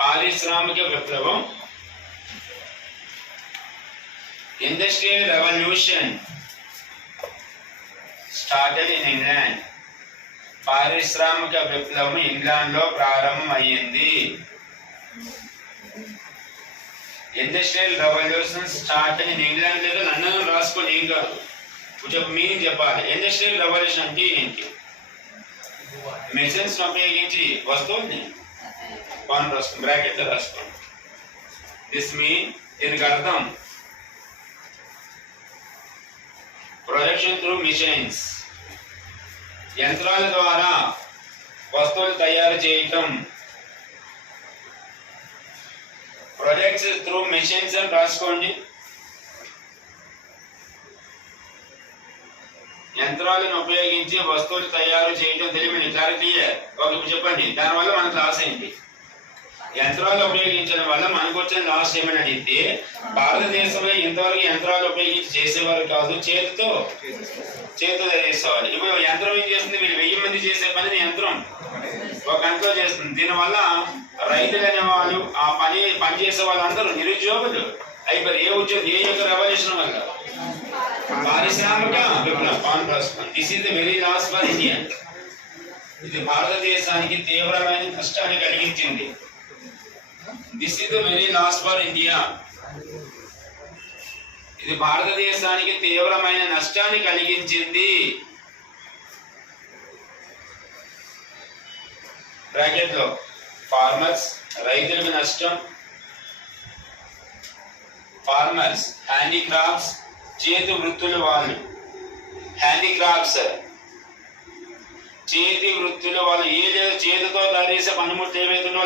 పారిశ్రామిక విప్లవం, industrial revolution started in England. పారిశ్రామిక విప్లవం ఇంగ్లాండ్ లో ప్రారంభం అయ్యింది. Industrial revolution started in England. లేదా లండన్ రాసుకొని ఏం కాదు, మీనింగ్ చెప్పాలి. ఇండస్ట్రియల్ రెవల్యూషన్ అంటే ఏంటి? మెషిన్స్ ఉపయోగించి వస్తువుల్ని పనులు రాసుకోండి, బ్రాకెట్ లో రాసుకోండి. దిస్ మీన్, దీనికి అర్థం ప్రొడక్షన్ త్రూ మిషన్స్, యంత్రాల ద్వారా వస్తువులు తయారు చేయటం. ప్రొడక్ట్స్ త్రూ మిషన్స్ అని రాసుకోండి. యంత్రాలను ఉపయోగించి వస్తువులు తయారు చేయడం తెలియని క్లారిటీ. ఒక చెప్పండి, దానివల్ల మనకు లాస్ ఏంటి? యంత్రాలు ఉపయోగించడం వల్ల మనకు వచ్చిన లాస్ ఏమని అడిగితే, భారతదేశంలో ఇంతవరకు యంత్రాలు ఉపయోగించి చేసేవారు కాదు, చేతితో చేసేవాళ్ళు. ఇప్పుడు యంత్రం ఏం చేస్తుంది? వీళ్ళు 1000 మంది చేసే పనిని యంత్రం ఒక గంటలో చేస్తుంది. దీనివల్ల రైతులు అనేవాళ్ళు, ఆ పని చేసే వాళ్ళందరూ నిరుద్యోగులు అయిపోయారు. ఏ యొక్క రెవల్యూషన్ వల్ల? పారిశ్రామిక విప్లవం. This is the very loss for India. ఇది భారతదేశానికి తీవ్రమైన నష్టాన్ని కలిగించింది. This is the very loss for India. ఇది భారతదేశానికి తీవ్రమైన నష్టాన్ని కలిగించింది. బ్రాకెట్ లో ఫార్మర్స్, రైతులకు నష్టం. ఫార్మర్స్, హ్యాండీక్రాఫ్ట్స్, చేతి వృత్తుల వాళ్ళు. హ్యాండీక్రాఫ్ట్స్ చేతి వృత్తుల వాళ్ళు, ఏదైతే చేతితో తయారు చేసే పనిముట్లు ఏవైతుందో